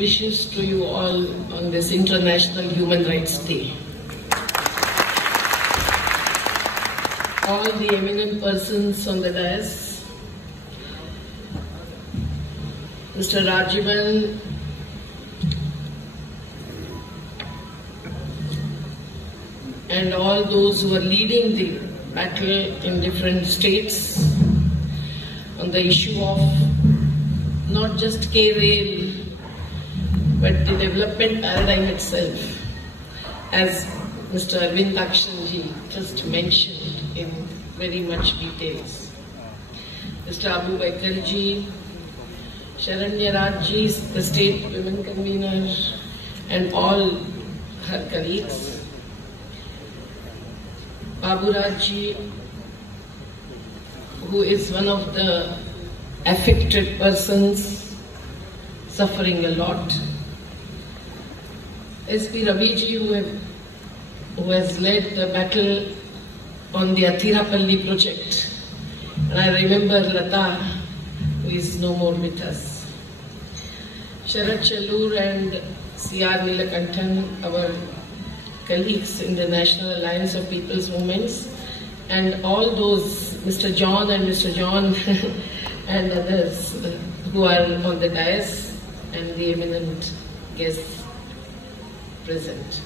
wishes to you all on this International Human Rights Day. All the eminent persons on the dais, Mr. Rajivan, and all those who are leading the battle in different states on the issue of not just KRail, but the development paradigm itself, as Mr. Arvind Akshanji just mentioned in very much details. Mr. Abu Bakarji, Sharanya Rajji, the state women convener, and all her colleagues. Babu Rajji, who is one of the affected persons suffering a lot. SP Raviji, who has led the battle on the Athirapalli project. And I remember Lata, who is no more with us. Sharat Chalur and C.R. Nilakanthan, our colleagues in the National Alliance of People's Movements, and all those, Mr. John and Mr. John and others who are on the dais, and the eminent guests present.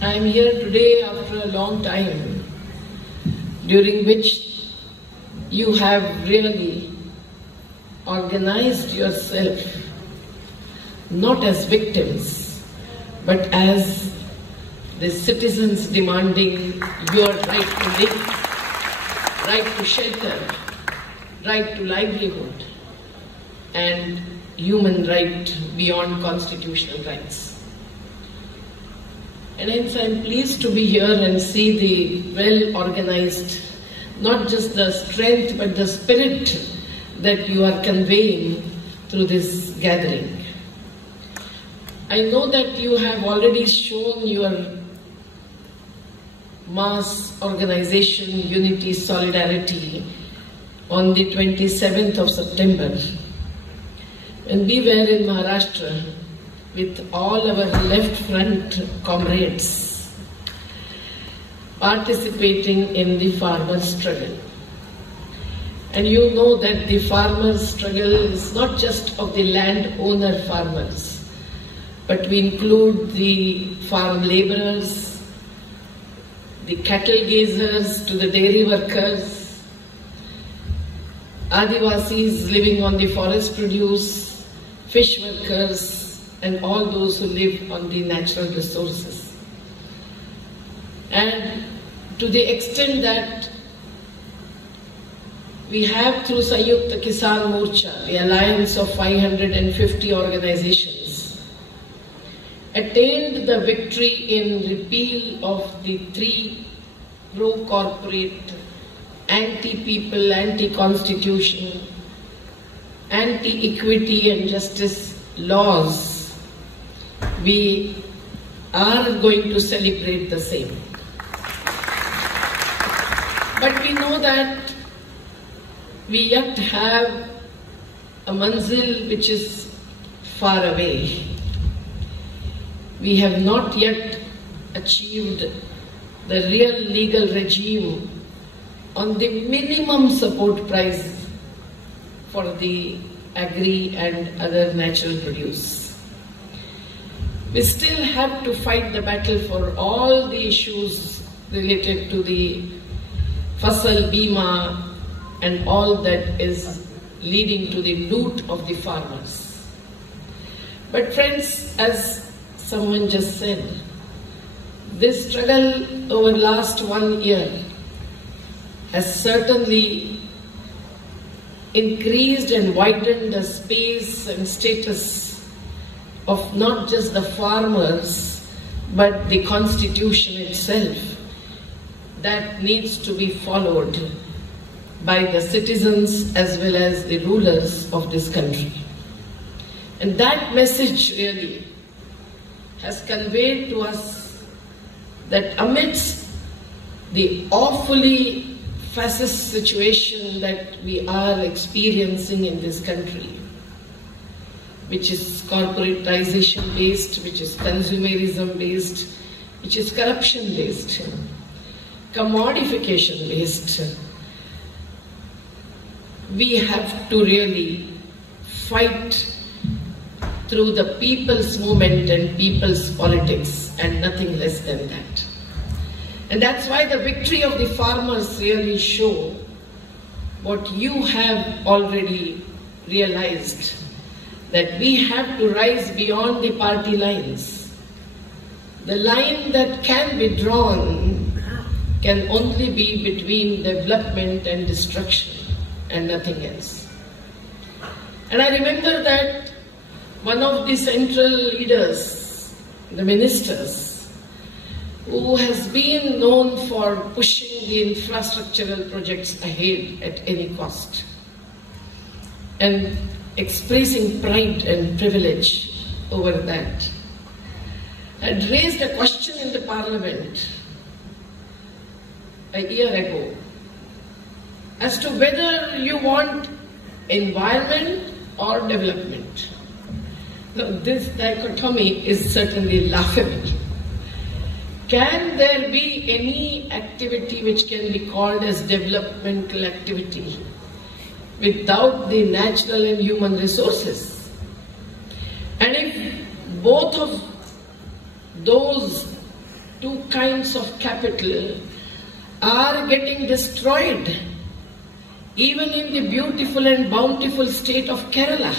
I am here today after a long time, during which you have really organized yourself not as victims, but as the citizens demanding your right to live, right to shelter, right to livelihood, and human right beyond constitutional rights. And hence I am pleased to be here and see the well-organized, not just the strength, but the spirit that you are conveying through this gathering. I know that you have already shown your mass organization, unity, solidarity on the 27th of September. When we were in Maharashtra with all our left front comrades participating in the farmer struggle. And you know that the farmer struggle is not just of the landowner farmers, but we include the farm laborers, the cattle gazers to the dairy workers, Adivasis living on the forest produce, fish workers, and all those who live on the natural resources. And to the extent that we have through Sanyukta Kisan Morcha, the alliance of 550 organizations, attained the victory in repeal of the 3 pro-corporate, anti-people, anti-constitution, anti-equity and justice laws. We are going to celebrate the same. But we know that we yet have a manzil which is far away. We have not yet achieved the real legal regime on the minimum support price for the agri and other natural produce. We still have to fight the battle for all the issues related to the Fasal Bima and all that is leading to the loot of the farmers. But friends, as someone just said, this struggle over last 1 year has certainly increased and widened the space and status of not just the farmers, but the constitution itself that needs to be followed by the citizens as well as the rulers of this country. And that message really has conveyed to us that amidst the awfully fascist situation that we are experiencing in this country, which is corporatization based, which is consumerism based, which is corruption based, commodification based, we have to really fight through the people's movement and people's politics and nothing less than that. And that's why the victory of the farmers really show what you have already realized, that we have to rise beyond the party lines. The line that can be drawn can only be between development and destruction and nothing else. And I remember that one of the central leaders, the ministers, who has been known for pushing the infrastructural projects ahead at any cost and expressing pride and privilege over that, had raised a question in the parliament a year ago as to whether you want environment or development. Now, this dichotomy is certainly laughable. Can there be any activity which can be called as developmental activity without the natural and human resources? And if both of those two kinds of capital are getting destroyed, even in the beautiful and bountiful state of Kerala,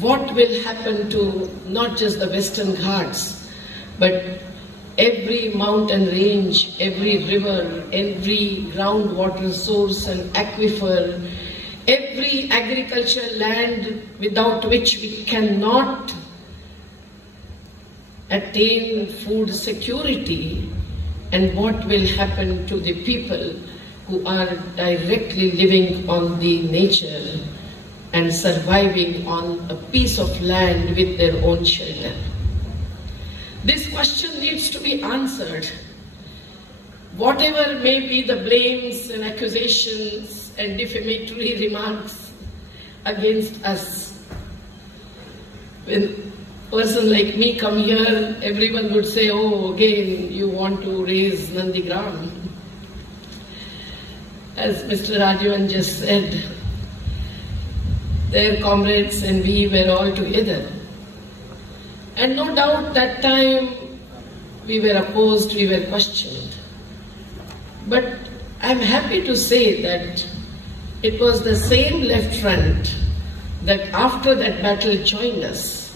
what will happen to not just the Western Ghats, but every mountain range, every river, every groundwater source and aquifer, every agricultural land without which we cannot attain food security, and what will happen to the people who are directly living on the nature and surviving on a piece of land with their own shelter. This question needs to be answered. Whatever may be the blames and accusations and defamatory remarks against us, when a person like me come here, everyone would say, oh, again, you want to raise Nandigram. As Mr. Rajavan just said, their comrades and we were all together. And no doubt that time we were opposed, we were questioned. But I'm happy to say that it was the same left front that after that battle joined us,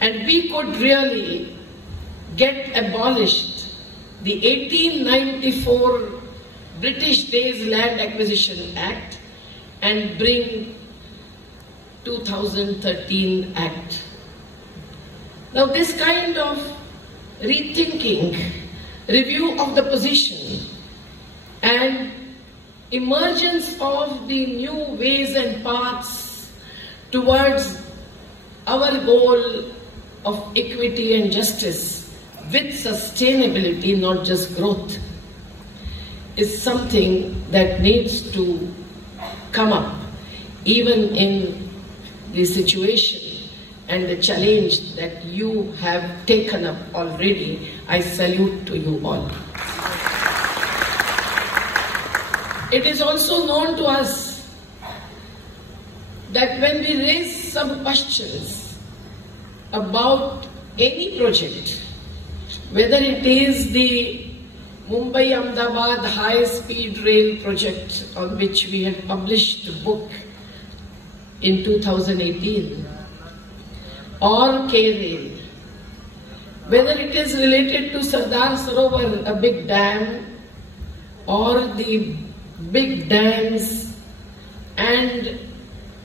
and we could really get abolished the 1894 British Days Land Acquisition Act and bring 2013 Act. Now this kind of rethinking, review of the position and emergence of the new ways and paths towards our goal of equity and justice with sustainability, not just growth, is something that needs to come up even in the situation and the challenge that you have taken up already. I salute to you all. It is also known to us that when we raise some questions about any project, whether it is the Mumbai-Ahmedabad high-speed rail project on which we had published a book in 2018, or KRail, whether it is related to Sardar Sarovar, a big dam, or the big dams and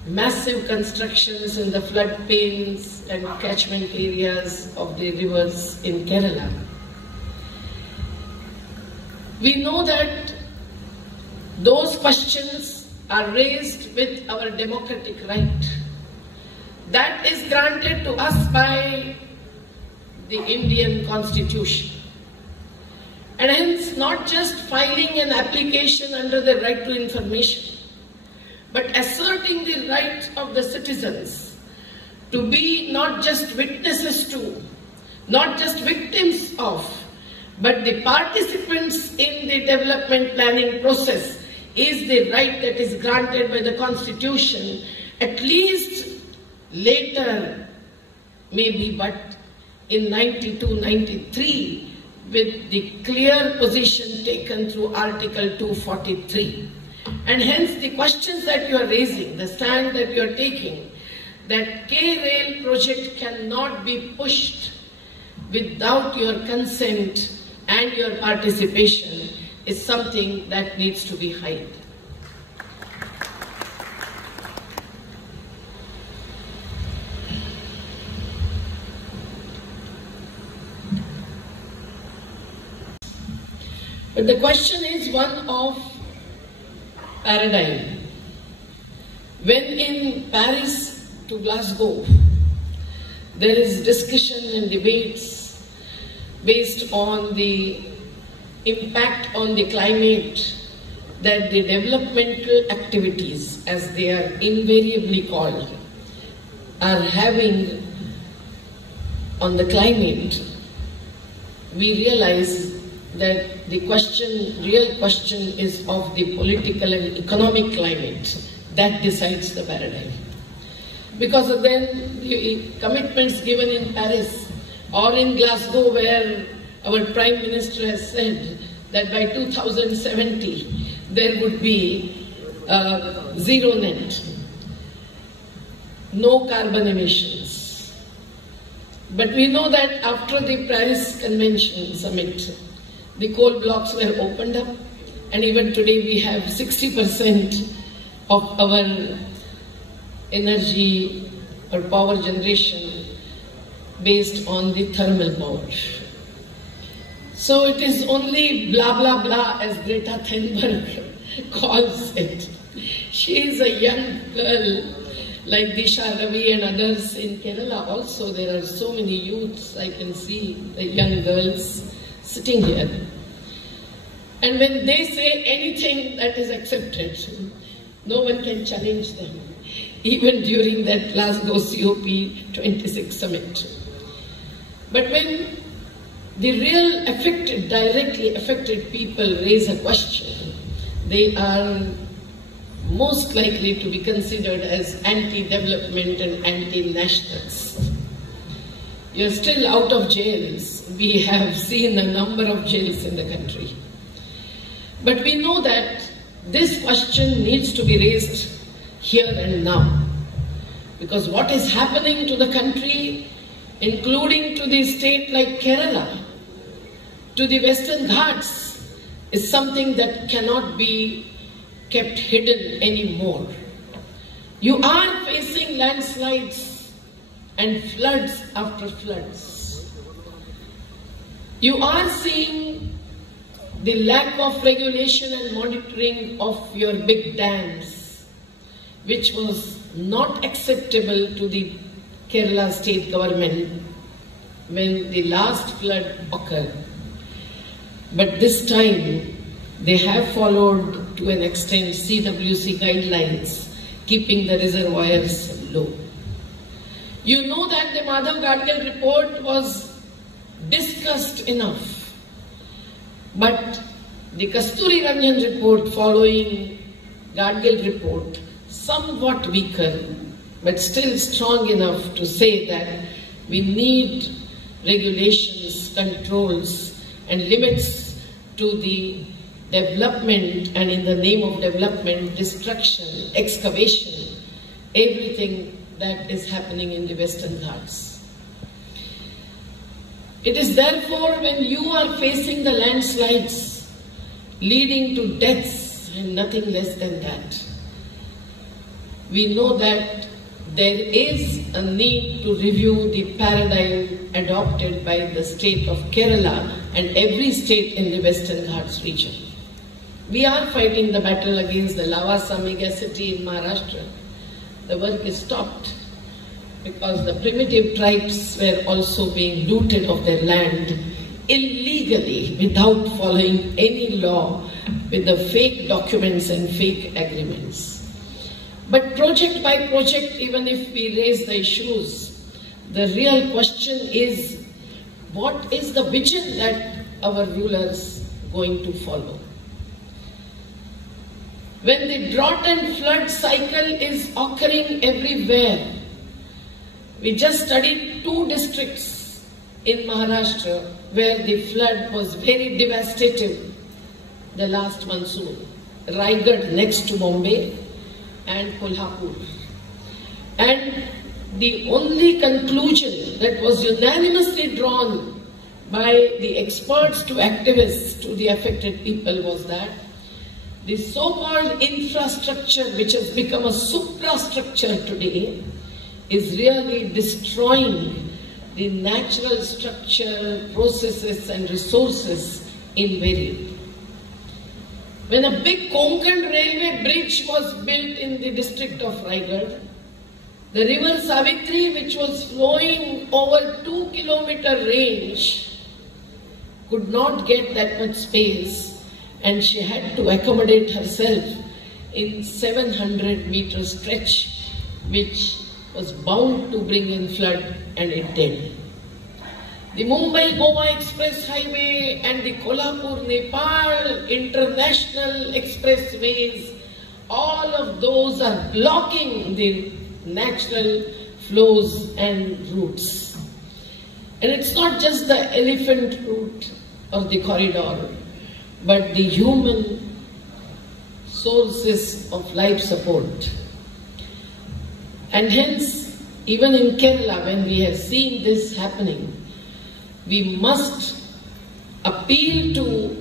massive constructions in the floodplains and catchment areas of the rivers in Kerala. We know that those questions are raised with our democratic right. That is granted to us by the Indian Constitution. And hence, not just filing an application under the right to information, but asserting the right of the citizens to be not just witnesses to, not just victims of, but the participants in the development planning process is the right that is granted by the Constitution, at least later, maybe, but in 92-93, with the clear position taken through Article 243. And hence the questions that you are raising, the stand that you are taking, that KRail project cannot be pushed without your consent and your participation, is something that needs to be hid. But the question is one of paradigm. When in Paris to Glasgow, there is discussion and debates based on the impact on the climate that the developmental activities, as they are invariably called, are having on the climate, we realize that the real question is of the political and economic climate that decides the paradigm. Because of then the commitments given in Paris or in Glasgow, where our Prime Minister has said that by 2070 there would be zero net, no carbon emissions. But we know that after the Paris Convention Summit, the coal blocks were opened up, and even today we have 60% of our energy or power generation based on the thermal power. So it is only blah blah blah, as Greta Thunberg calls it. She is a young girl like Disha Ravi and others in Kerala. Also, there are so many youths, I can see the young girls sitting here. And when they say anything that is accepted, no one can challenge them, even during that Glasgow COP26 summit. But when the real affected, directly affected people raise a question, they are most likely to be considered as anti-development and anti-nationals. You're still out of jails. We have seen a number of jails in the country. But we know that this question needs to be raised here and now. Because what is happening to the country, including to the state like Kerala, to the Western Ghats, is something that cannot be kept hidden anymore. You are facing landslides and floods after floods. You are seeing the lack of regulation and monitoring of your big dams, which was not acceptable to the Kerala state government when the last flood occurred. But this time, they have followed to an extent CWC guidelines, keeping the reservoirs low. You know that the Medha Patkar report was discussed enough. But the Kasturi Ranjan report following Gadgil report, somewhat weaker, but still strong enough to say that we need regulations, controls, and limits to the development, and in the name of development, destruction, excavation, everything that is happening in the Western Ghats. It is therefore when you are facing the landslides leading to deaths and nothing less than that, we know that there is a need to review the paradigm adopted by the state of Kerala and every state in the Western Ghats region. We are fighting the battle against the Lavasa megacity in Maharashtra. The work is stopped because the primitive tribes were also being looted of their land illegally without following any law with the fake documents and fake agreements. But project by project, even if we raise the issues, the real question is, what is the vision that our rulers going to follow? When the drought and flood cycle is occurring everywhere, we just studied 2 districts in Maharashtra where the flood was very devastating the last monsoon. Raigad next to Bombay and Kolhapur. And the only conclusion that was unanimously drawn by the experts to activists to the affected people was that the so-called infrastructure, which has become a suprastructure today, is really destroying the natural structure, processes and resources in Veri. When a big Konkan railway bridge was built in the district of Raigad, the river Savitri, which was flowing over 2-kilometer range, could not get that much space, and she had to accommodate herself in 700-meter stretch, which was bound to bring in flood, and it did. The Mumbai-Goa Express Highway and the Kolhapur-Nepal International Expressways, all of those are blocking the natural flows and routes. And it's not just the elephant route or the corridor, but the human sources of life support. And hence, even in Kerala, when we have seen this happening, we must appeal to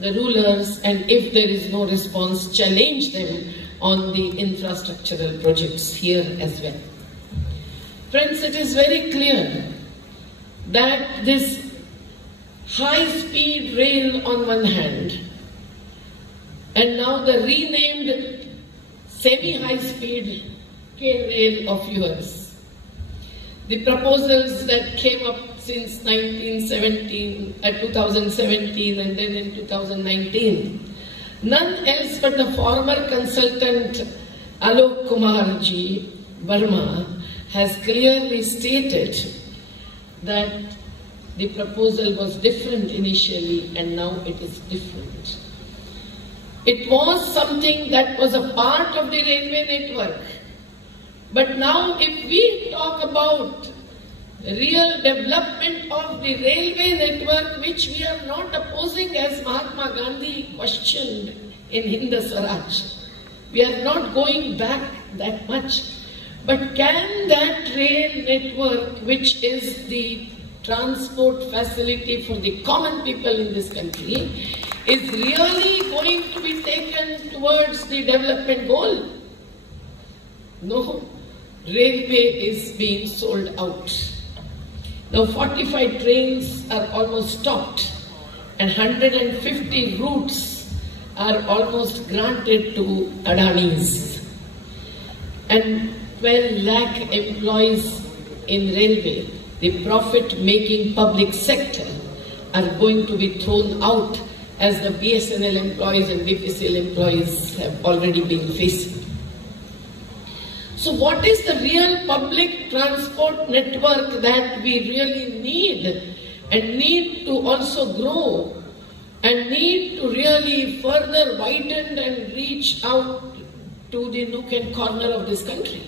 the rulers, and if there is no response, challenge them on the infrastructural projects here as well. Friends, it is very clear that this high-speed rail on one hand, and now the renamed semi-high-speed KRail of yours, the proposals that came up since 2017 and then in 2019, none else but the former consultant Alok Kumar Ji Verma has clearly stated that the proposal was different initially and now it is different. It was something that was a part of the railway network. But now if we talk about real development of the railway network, which we are not opposing as Mahatma Gandhi questioned in Hind Swaraj, we are not going back that much. But can that rail network, which is the transport facility for the common people in this country, is really going to be taken towards the development goal? No, railway is being sold out. Now 45 trains are almost stopped and 150 routes are almost granted to Adanis. And 12 lakh employees in railway, the profit-making public sector, are going to be thrown out as the BSNL employees and BPCL employees have already been facing. So what is the real public transport network that we really need and need to also grow and need to really further widen and reach out to the nook and corner of this country?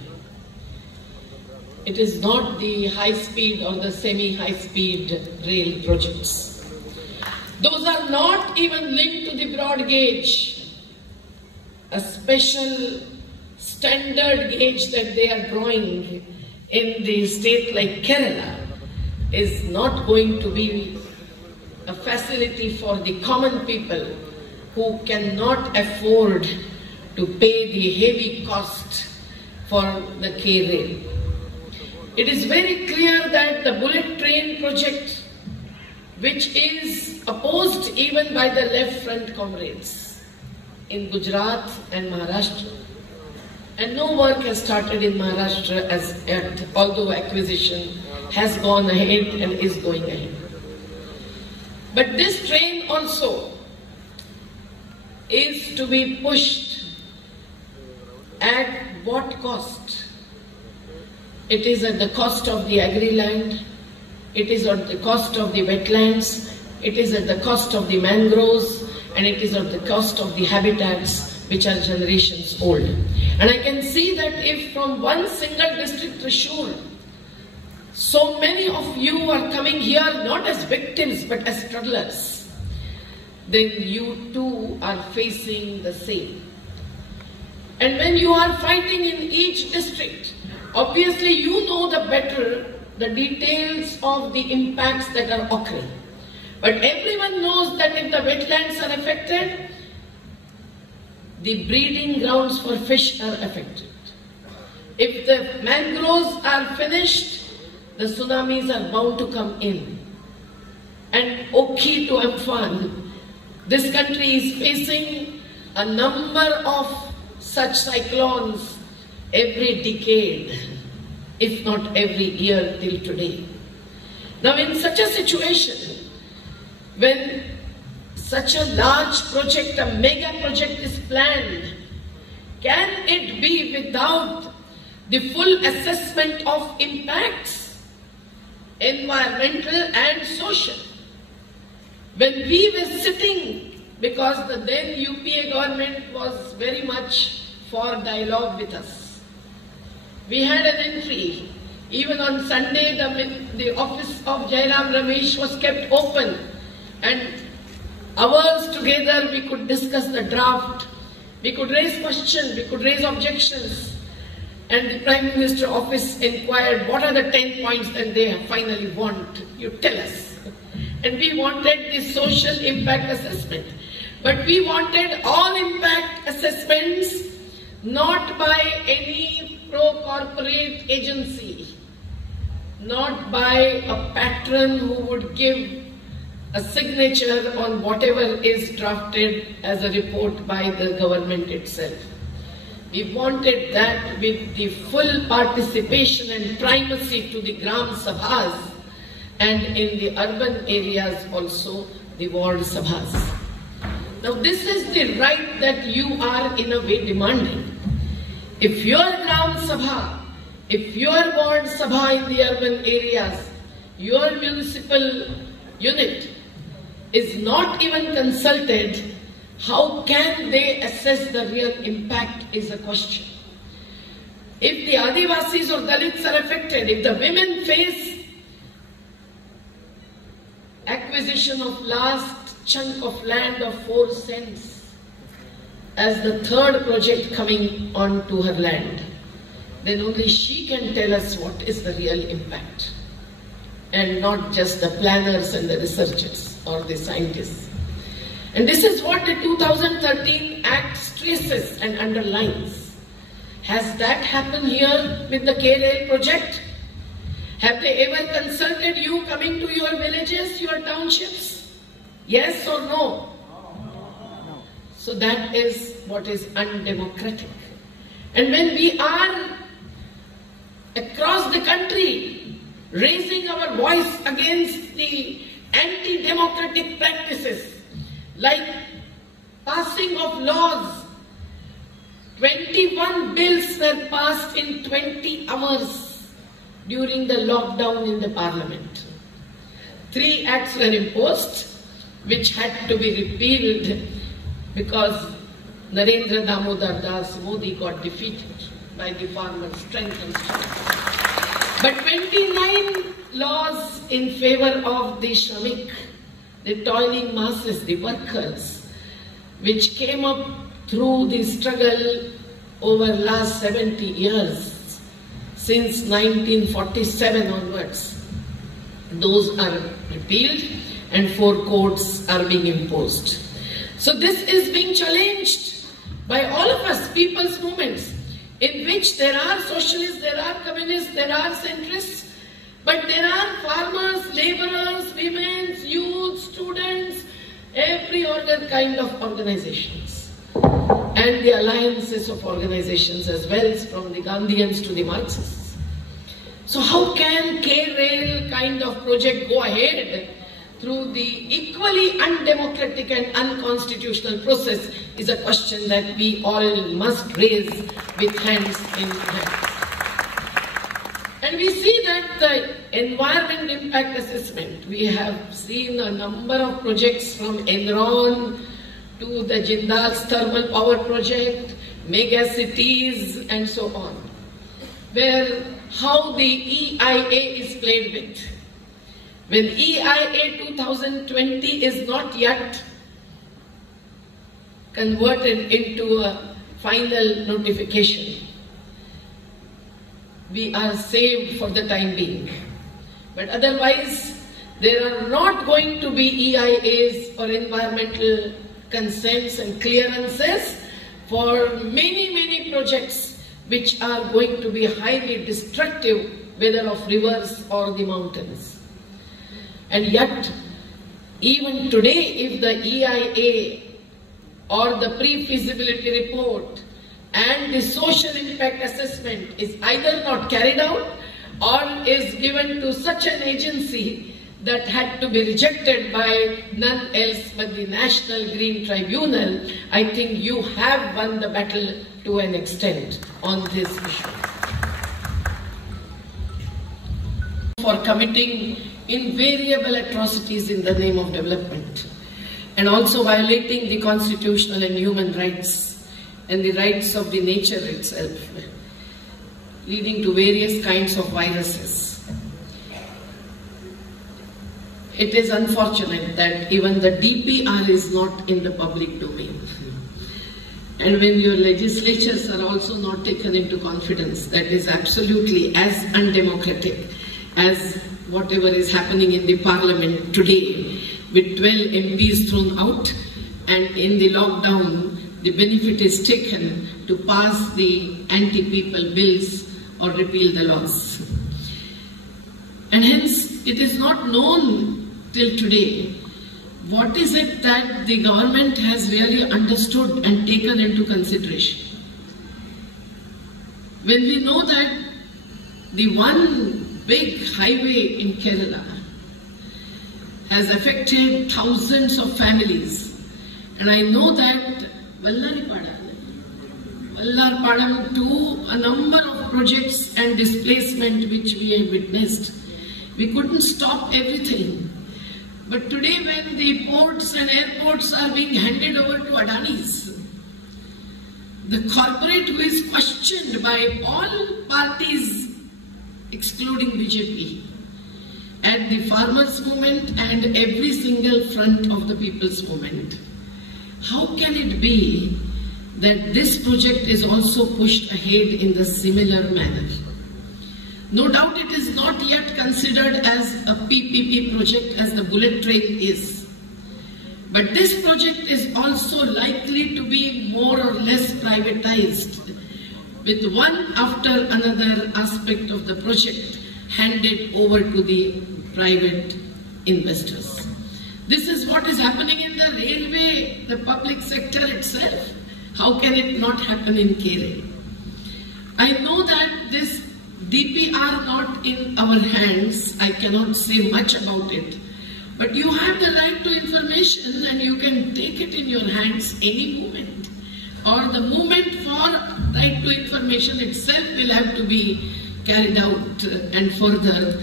It is not the high-speed or the semi-high-speed rail projects. Those are not even linked to the broad gauge, a special standard gauge that they are drawing in the state like Kerala is not going to be a facility for the common people who cannot afford to pay the heavy cost for the KRail. It is very clear that the bullet train project, which is opposed even by the left front comrades in Gujarat and Maharashtra, and no work has started in Maharashtra as yet, although acquisition has gone ahead and is going ahead. But this train also is to be pushed at what cost? It is at the cost of the agri-land, it is at the cost of the wetlands, it is at the cost of the mangroves, and it is at the cost of the habitats which are generations old. And I can see that if from one single district, Thrissur, so many of you are coming here not as victims but as strugglers, then you too are facing the same. And when you are fighting in each district, obviously you know the better the details of the impacts that are occurring. But everyone knows that if the wetlands are affected, the breeding grounds for fish are affected. If the mangroves are finished, the tsunamis are bound to come in. And Okhi to Amphan, this country is facing a number of such cyclones every decade, if not every year till today. Now in such a situation, when such a large project, a mega project is planned, can it be without the full assessment of impacts, environmental and social? When we were sitting, because the then UPA government was very much for dialogue with us, we had an entry. Even on Sunday, the office of Jairam Ramesh was kept open, and hours together we could discuss the draft, we could raise questions, we could raise objections, and the Prime Minister office inquired what are the 10 points that they finally want, you tell us. And we wanted the social impact assessment, but we wanted all impact assessments not by any pro-corporate agency, not by a patron who would give a signature on whatever is drafted as a report by the government itself. We wanted that with the full participation and primacy to the Gram Sabhas, and in the urban areas also the ward Sabhas. Now this is the right that you are in a way demanding. If your Gram Sabha, if your ward Sabha in the urban areas, your municipal unit is not even consulted, how can they assess the real impact is a question. If the Adivasis or Dalits are affected, if the women face acquisition of last chunk of land of 4 cents as the third project coming onto her land, then only she can tell us what is the real impact, and not just the planners and the researchers or the scientists. And this is what the 2013 Act stresses and underlines. Has that happened here with the KRail project? Have they ever consulted you coming to your villages, your townships? Yes or no? So that is what is undemocratic. And when we are across the country raising our voice against the anti-democratic practices, like passing of laws, 21 bills were passed in 20 hours during the lockdown in the parliament. 3 acts were imposed which had to be repealed because Narendra Damodar Das Modi got defeated by the farmers' strength and strength. But 29 laws in favor of the Shramik, the toiling masses, the workers, which came up through the struggle over last 70 years, since 1947 onwards, those are repealed and 4 codes are being imposed. So this is being challenged by all of us, people's movements, in which there are socialists, there are communists, there are centrists, but there are farmers, laborers, women, youth, students, every other kind of organizations, and the alliances of organizations as well, from the Gandhians to the Marxists. So how can KRail kind of project go ahead through the equally undemocratic and unconstitutional process is a question that we all must raise with hands in hands. And we see that the environment impact assessment, we have seen a number of projects from Enron to the Jindal's thermal power project, mega cities and so on, where how the EIA is played with. When EIA 2020 is not yet converted into a final notification, we are saved for the time being. But otherwise, there are not going to be EIAs or environmental consents and clearances for many projects which are going to be highly destructive, whether of rivers or the mountains. And yet, even today, if the EIA or the pre-feasibility report and the social impact assessment is either not carried out or is given to such an agency that had to be rejected by none else but the National Green Tribunal, I think you have won the battle to an extent on this issue. For committing invariable atrocities in the name of development and also violating the constitutional and human rights and the rights of the nature itself, leading to various kinds of viruses. It is unfortunate that even the DPR is not in the public domain. And when your legislatures are also not taken into confidence, that is absolutely as undemocratic as whatever is happening in the parliament today, with 12 MPs thrown out, and in the lockdown, the benefit is taken to pass the anti-people bills or repeal the laws. And hence, it is not known till today what is it that the government has really understood and taken into consideration. When we know that the one big highway in Kerala has affected thousands of families, and I know that Vallarpadam to a number of projects and displacement which we have witnessed, we couldn't stop everything. But today when the ports and airports are being handed over to Adanis, the corporate who is questioned by all parties excluding BJP, at the farmers' movement and every single front of the people's movement. How can it be that this project is also pushed ahead in the similar manner? No doubt it is not yet considered as a PPP project as the bullet train is. But this project is also likely to be more or less privatized, with one after another aspect of the project handed over to the private investors. This is what is happening in the railway, the public sector itself. How can it not happen in KRail? I know that this DPR not in our hands, I cannot say much about it, but you have the right to information and you can take it in your hands any moment. Or the movement for right to information itself will have to be carried out and further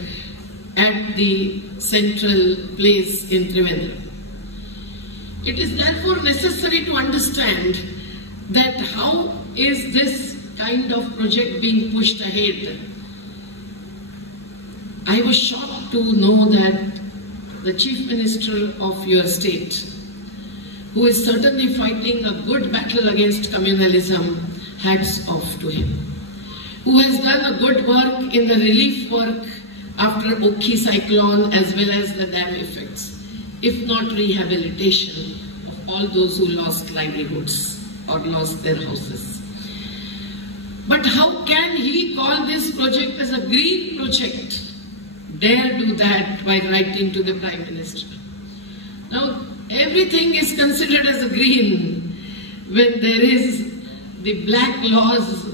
at the central place in Trivandrum. It is therefore necessary to understand that how is this kind of project being pushed ahead. I was shocked to know that the Chief Minister of your state, who is certainly fighting a good battle against communalism, hats off to him, who has done a good work in the relief work after Okhi cyclone as well as the dam effects, if not rehabilitation of all those who lost livelihoods or lost their houses. But how can he call this project as a green project? Dare do that by writing to the Prime Minister. Now, everything is considered as a green when there is the black laws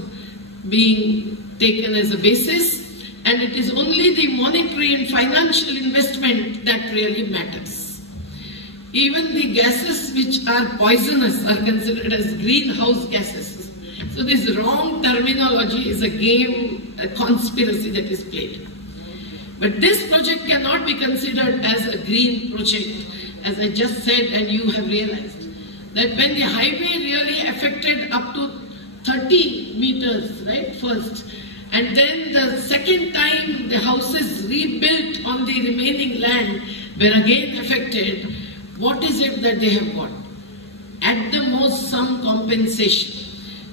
being taken as a basis And it is only the monetary and financial investment that really matters. Even the gases which are poisonous are considered as greenhouse gases. So this wrong terminology is a game, a conspiracy that is played. But this project cannot be considered as a green project, as I just said, and you have realized that when the highway really affected up to 30 meters, right, first, and then the second time the houses rebuilt on the remaining land were again affected, what is it that they have got? At the most, some compensation.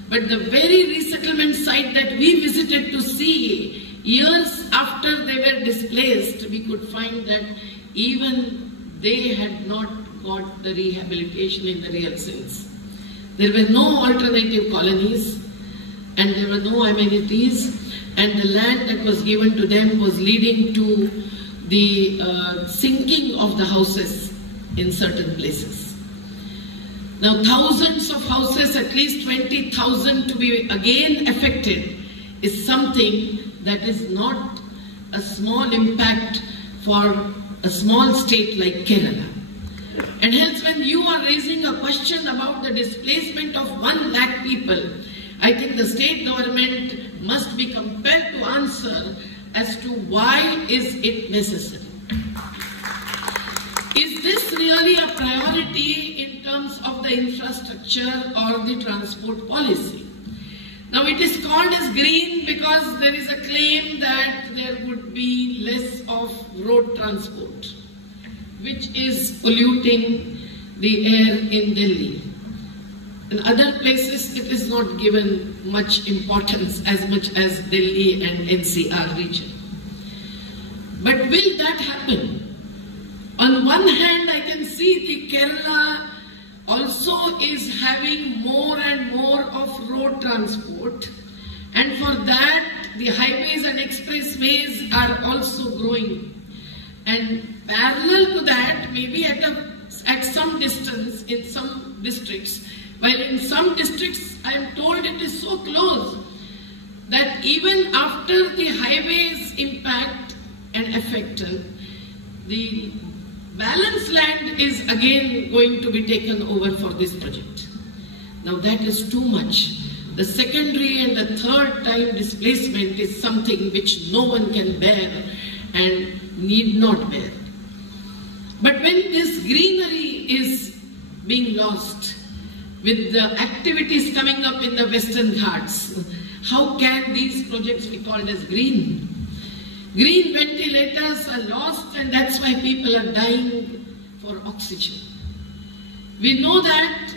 But the very resettlement site that we visited to see, years after they were displaced, we could find that even they had not got the rehabilitation in the real sense. There were no alternative colonies and there were no amenities, and the land that was given to them was leading to the sinking of the houses in certain places. Now thousands of houses, at least 20,000 to be again affected, is something that is not a small impact for a small state like Kerala. And hence, when you are raising a question about the displacement of 1 lakh people, I think the state government must be compelled to answer as to why is it necessary. Is this really a priority in terms of the infrastructure or the transport policy? Now it is called as green because there is a claim that there would be less of road transport, which is polluting the air in Delhi. In other places, it is not given much importance as much as Delhi and NCR region. But will that happen? On one hand, I can see the Kerala also is having more and more of road transport, and for that the highways and expressways are also growing. And parallel to that, maybe at some distance in some districts, while in some districts I am told it is so close that even after the highways impact and affect, the balance land is again going to be taken over for this project. Now that is too much. The secondary and the third time displacement is something which no one can bear and need not bear. But when this greenery is being lost, with the activities coming up in the Western Ghats, how can these projects be called as green? Green ventilators are lost, and that's why people are dying for oxygen. We know that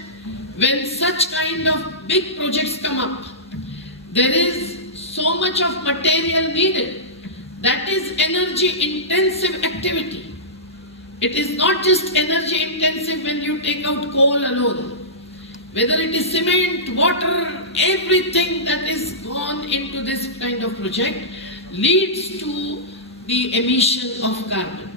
when such kind of big projects come up, there is so much of material needed. That is energy intensive activity. It is not just energy intensive when you take out coal alone. Whether it is cement, water, everything that is gone into this kind of project leads to the emission of carbon.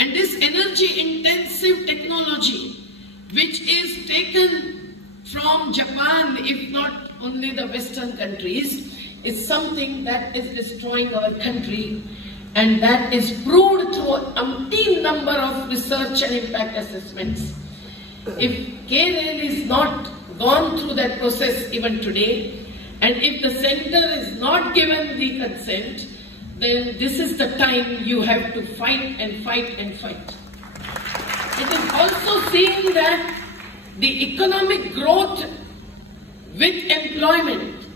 And this energy intensive technology, which is taken from Japan, if not only the Western countries, is something that is destroying our country, and that is proved through an umpteen number of research and impact assessments. If KRail is not gone through that process even today, and if the center is not given the consent, then this is the time you have to fight and fight and fight. It is also seen that the economic growth with employment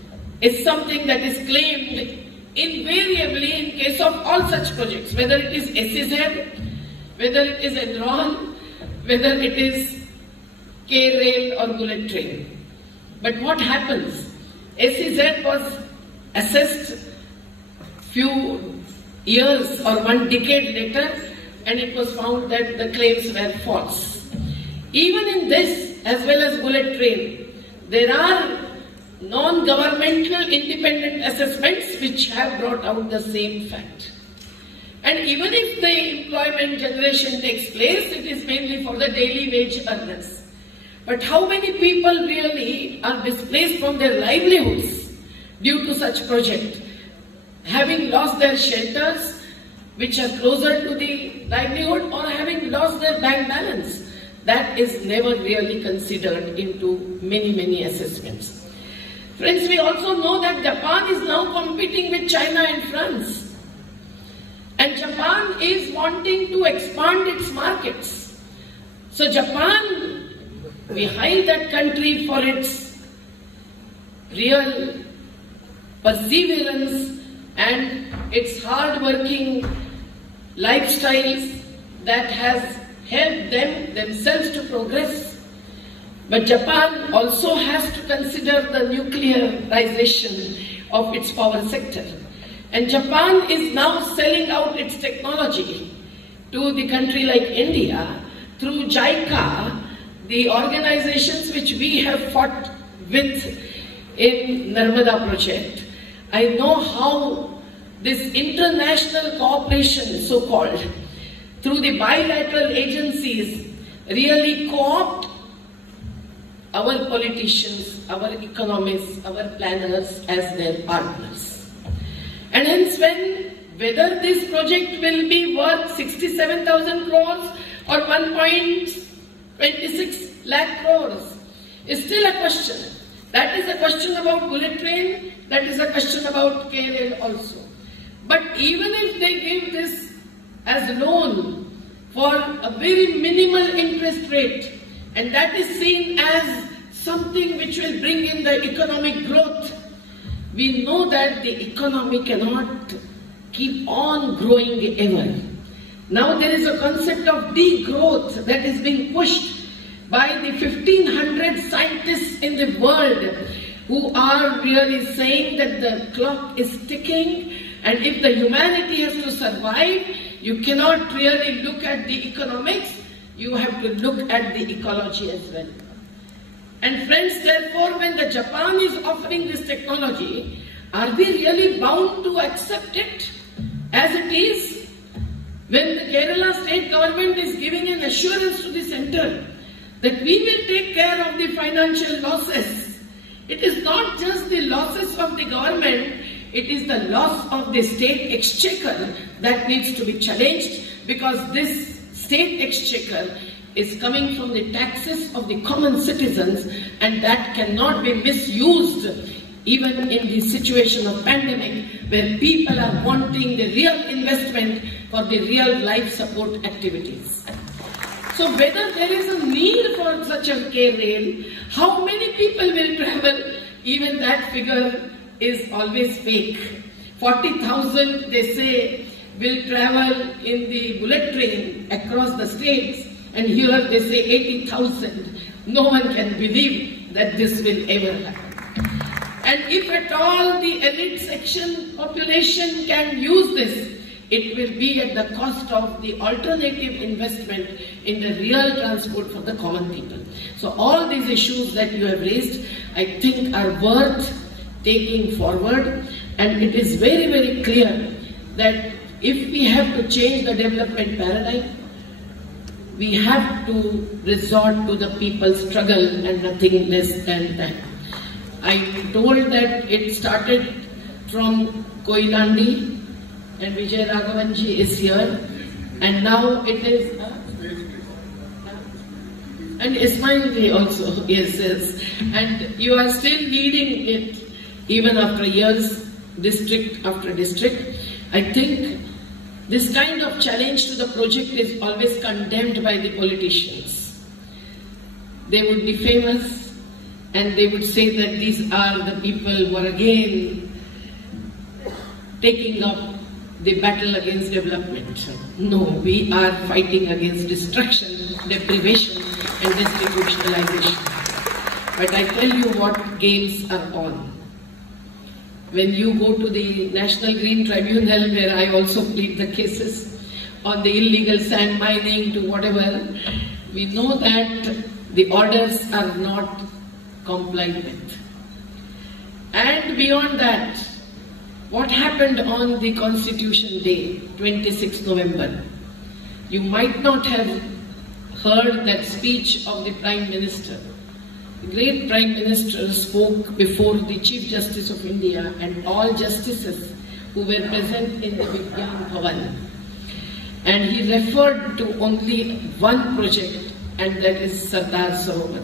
is something that is claimed invariably in case of all such projects, whether it is SEZ, whether it is Enron, whether it is KRail or bullet train. But what happens? SEZ was assessed few years or 1 decade later, and it was found that the claims were false. Even in this, as well as bullet train, there are non-governmental independent assessments which have brought out the same fact. And even if the employment generation takes place, it is mainly for the daily wage earners. But how many people really are displaced from their livelihoods due to such project? having lost their shelters, which are closer to the livelihood, or having lost their bank balance. That is never really considered into many assessments. Friends, we also know that Japan is now competing with China and France. And Japan is wanting to expand its markets. So Japan, we hail that country for its real perseverance and its hard-working lifestyles that has helped themselves to progress. But Japan also has to consider the nuclearization of its power sector. And Japan is now selling out its technology to the country like India through JICA, the organizations which we have fought with in Narmada project. I know how this international cooperation, so-called, through the bilateral agencies, really co-opt our politicians, our economists, our planners as their partners. And hence, whether this project will be worth 67,000 crores or 1.26 lakh crores is still a question. That is a question about bullet train, that is a question about KRail also. But even if they give this as loan for a very minimal interest rate, and that is seen as something which will bring in the economic growth, we know that the economy cannot keep on growing ever. Now there is a concept of degrowth that is being pushed by the 1,500 scientists in the world who are really saying that the clock is ticking, and if the humanity has to survive, you cannot really look at the economics, you have to look at the ecology as well. And friends, therefore, when the Japan is offering this technology, are we really bound to accept it as it is? When the Kerala state government is giving an assurance to the center that we will take care of the financial losses, it is not just the losses of the government, it is the loss of the state exchequer that needs to be challenged, because this state exchequer is coming from the taxes of the common citizens, and that cannot be misused even in the situation of pandemic, where people are wanting the real investment for the real life support activities. So whether there is a need for such a KRail, how many people will travel, even that figure is always fake. 40,000, they say, will travel in the bullet train across the states, and here they say 80,000. No one can believe that this will ever happen. And if at all the elite section population can use this, it will be at the cost of the alternative investment in the real transport for the common people. So all these issues that you have raised, I think are worth taking forward, and it is very clear that if we have to change the development paradigm, we have to resort to the people's struggle and nothing less than that. I told that it started from Koilandi, and Vijay Raghavanji is here, and now it is, and Ismail also, yes, and you are still leading it even after years, district after district. I think this kind of challenge to the project is always condemned by the politicians. They would be famous and they would say that these are the people who are again taking up the battle against development. No, we are fighting against destruction, deprivation and distributionalization. But I tell you what games are on. When you go to the National Green Tribunal, where I also plead the cases on the illegal sand mining to whatever, we know that the orders are not complied with. And beyond that, what happened on the Constitution Day, 26 November? You might not have heard that speech of the Prime Minister. The great Prime Minister spoke before the Chief Justice of India and all justices who were present in the Vigyan Bhavan. And he referred to only one project, and that is Sardar Sarovar.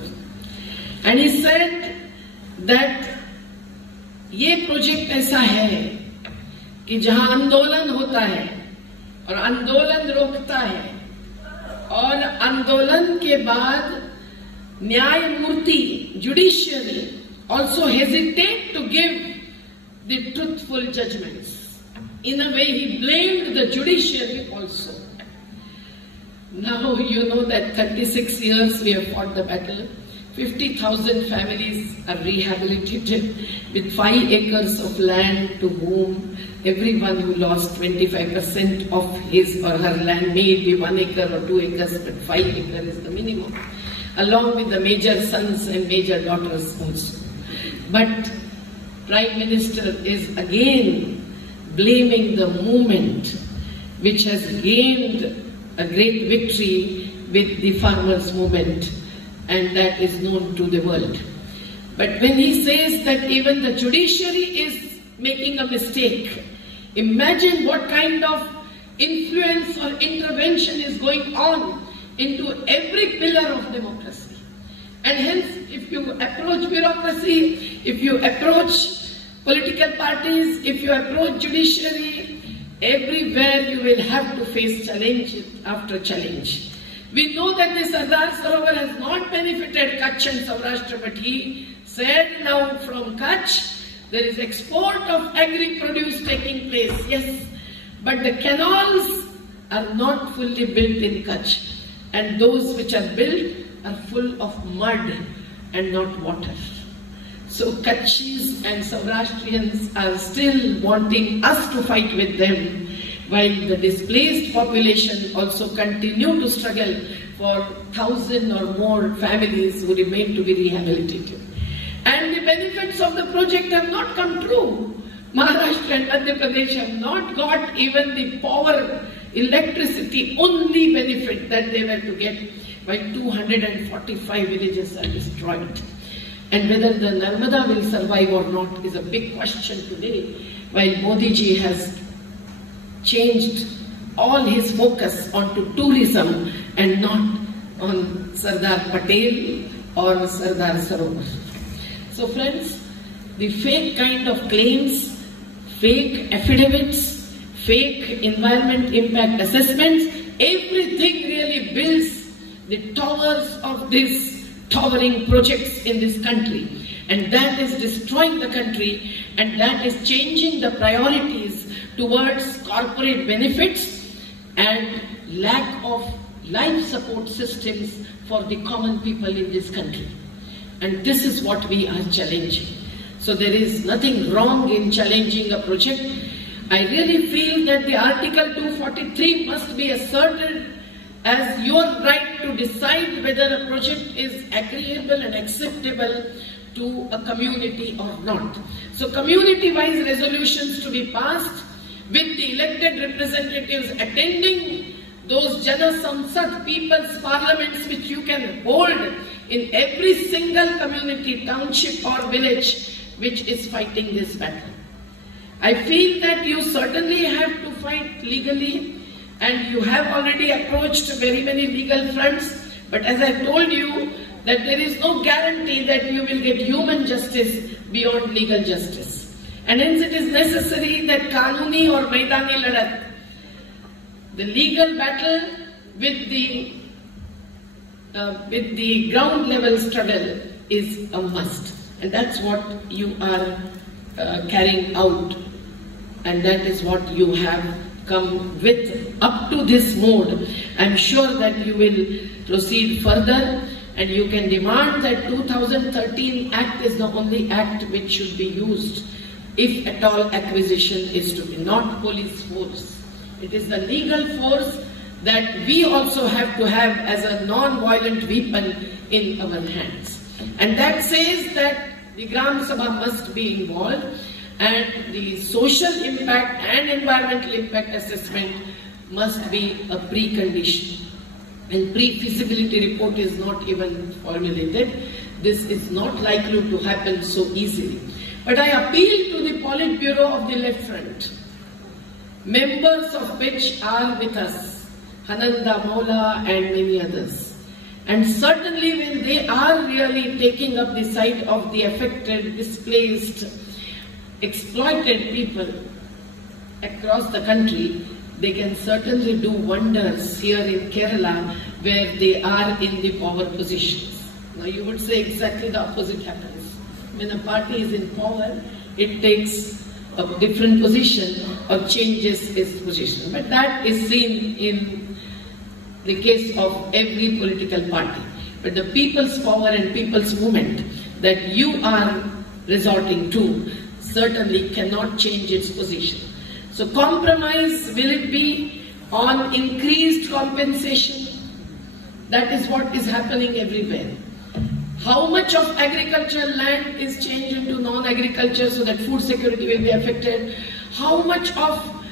And he said that ये project ऐसा है कि जहां आंदोलन होता है और आंदोलन रोकता है और आंदोलन के बाद न्यायमूर्ति judiciary also hesitate to give the truthful judgments. In a way, he blamed the judiciary also. Now you know that 36 years we have fought the battle. 50,000 families are rehabilitated with 5 acres of land to whom everyone who lost 25% of his or her land, may it be 1 acre or 2 acres, but 5 acres is the minimum, along with the major sons and major daughters also. But Prime Minister is again blaming the movement which has gained a great victory with the farmers' movement, and that is known to the world. But when he says that even the judiciary is making a mistake, imagine what kind of influence or intervention is going on into every pillar of democracy. And hence, if you approach bureaucracy, if you approach political parties, if you approach judiciary, everywhere you will have to face challenge after challenge. We know that the Sardar Sarovar has not benefited Kutch and Saurashtra, but he said now from Kutch there is export of agri-produce taking place, yes, but the canals are not fully built in Kutch, and those which are built are full of mud and not water. So Kutchis and Saurashtrians are still wanting us to fight with them, while the displaced population also continue to struggle for 1,000 or more families who remain to be rehabilitated. And the benefits of the project have not come true. Maharashtra and Madhya Pradesh have not got even the power, electricity only benefit that they were to get, while 245 villages are destroyed. And whether the Narmada will survive or not is a big question today, while Modi ji has changed all his focus onto tourism and not on Sardar Patel or Sardar Sarovar. So friends, the fake kind of claims, fake affidavits, fake environment impact assessments, everything really builds the towers of these towering projects in this country. And that is destroying the country, and that is changing the priorities towards corporate benefits and lack of life support systems for the common people in this country. And this is what we are challenging. So there is nothing wrong in challenging a project. I really feel that the Article 243 must be asserted as your right to decide whether a project is agreeable and acceptable to a community or not. So community-wise resolutions to be passed with the elected representatives attending those Jana Samsad people's parliaments which you can hold in every single community, township or village which is fighting this battle. I feel that you certainly have to fight legally, and you have already approached very many legal fronts, but as I told you, that there is no guarantee that you will get human justice beyond legal justice. And hence it is necessary that Kanuni or Maidani Ladat, the legal battle with the ground level struggle is a must. And that's what you are carrying out. And that is what you have come with up to this mode. I'm sure that you will proceed further, and you can demand that 2013 Act is the only Act which should be used if at all acquisition is to be, not police force. It is the legal force that we also have to have as a non-violent weapon in our hands. And that says that the Gram Sabha must be involved, and the social impact and environmental impact assessment must be a precondition. And pre-feasibility report is not even formulated. This is not likely to happen so easily. But I appeal to the Politburo of the Left Front members of which are with us, Hananda Mola and many others. And certainly when they are really taking up the side of the affected, displaced, exploited people across the country, they can certainly do wonders here in Kerala where they are in the power positions. Now you would say exactly the opposite happens. When a party is in power, it takes a different position or changes its position. But that is seen in the case of every political party. But the people's power and people's movement that you are resorting to certainly cannot change its position. So compromise, will it be on increased compensation? That is what is happening everywhere. How much of agricultural land is changed into non-agriculture so that food security will be affected? How much of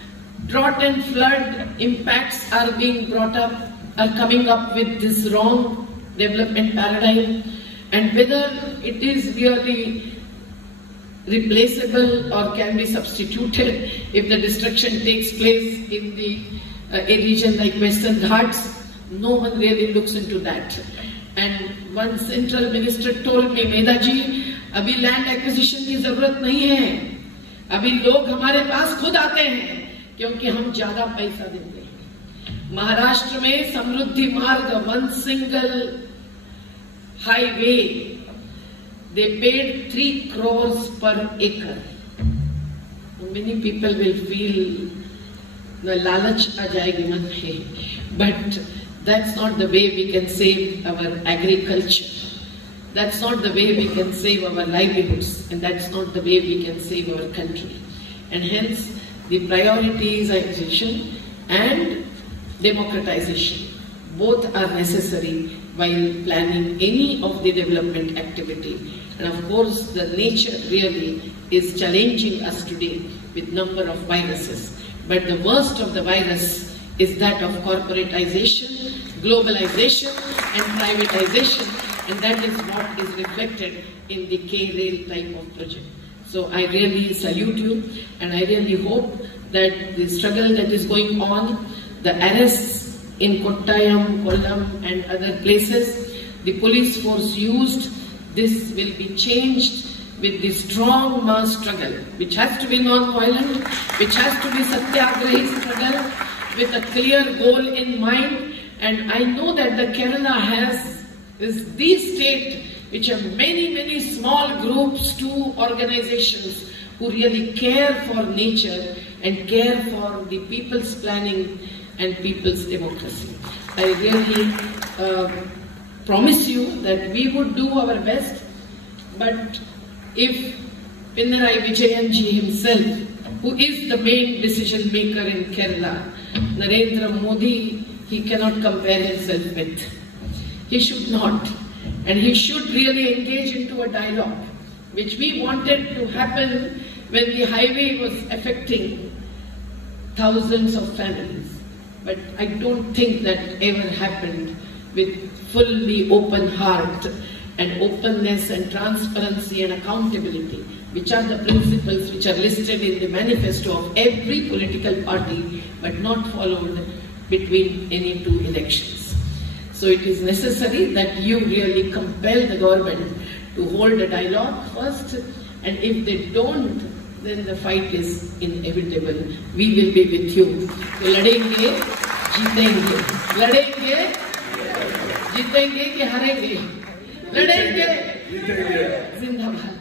drought and flood impacts are being brought up, are coming up with this wrong development paradigm? And whether it is really replaceable or can be substituted if the destruction takes place in a region like Western Ghats. No one really looks into that. And one central minister told me, Medha ji, अभी land acquisition की जरूरत नहीं है, अभी लोग हमारे पास खुद आते हैं क्योंकि हम ज्यादा पैसा देते हैं. महाराष्ट्र में समृद्धि मार्ग, one single highway, they paid 3 crores per acre. Many people will feel the lalach aa jayegi man mein, but that's not the way we can save our agriculture. That's not the way we can save our livelihoods, and that's not the way we can save our country. And hence, the prioritization and democratization, both are necessary while planning any of the development activity. And of course, the nature really is challenging us today with number of viruses. But the worst of the virus is that of corporatization, globalization and privatization, and that is what is reflected in the KRail type of project. So I really salute you, and I really hope that the struggle that is going on, the arrests in Kottayam, Kollam and other places, the police force used, this will be changed with the strong mass struggle, which has to be non-violent, which has to be satyagrahi struggle, with a clear goal in mind. And I know that the Kerala is the state which have many small groups to organizations who really care for nature and care for the people's planning and people's democracy. I really promise you that we would do our best, but if Pinarayi Vijayan ji himself, who is the main decision maker in Kerala, Narendra Modi, he cannot compare himself with. He should not. And he should really engage into a dialogue, which we wanted to happen when the highway was affecting thousands of families. But I don't think that ever happened with fully open heart and openness and transparency and accountability, which are the principles which are listed in the manifesto of every political party, but not followed between any two elections. So it is necessary that you really compel the government to hold a dialogue first, and if they don't, then the fight is inevitable. We will be with you. So ladenge, jeetenge. Ladenge, jeetenge ki harenge. Ladenge, zindabad.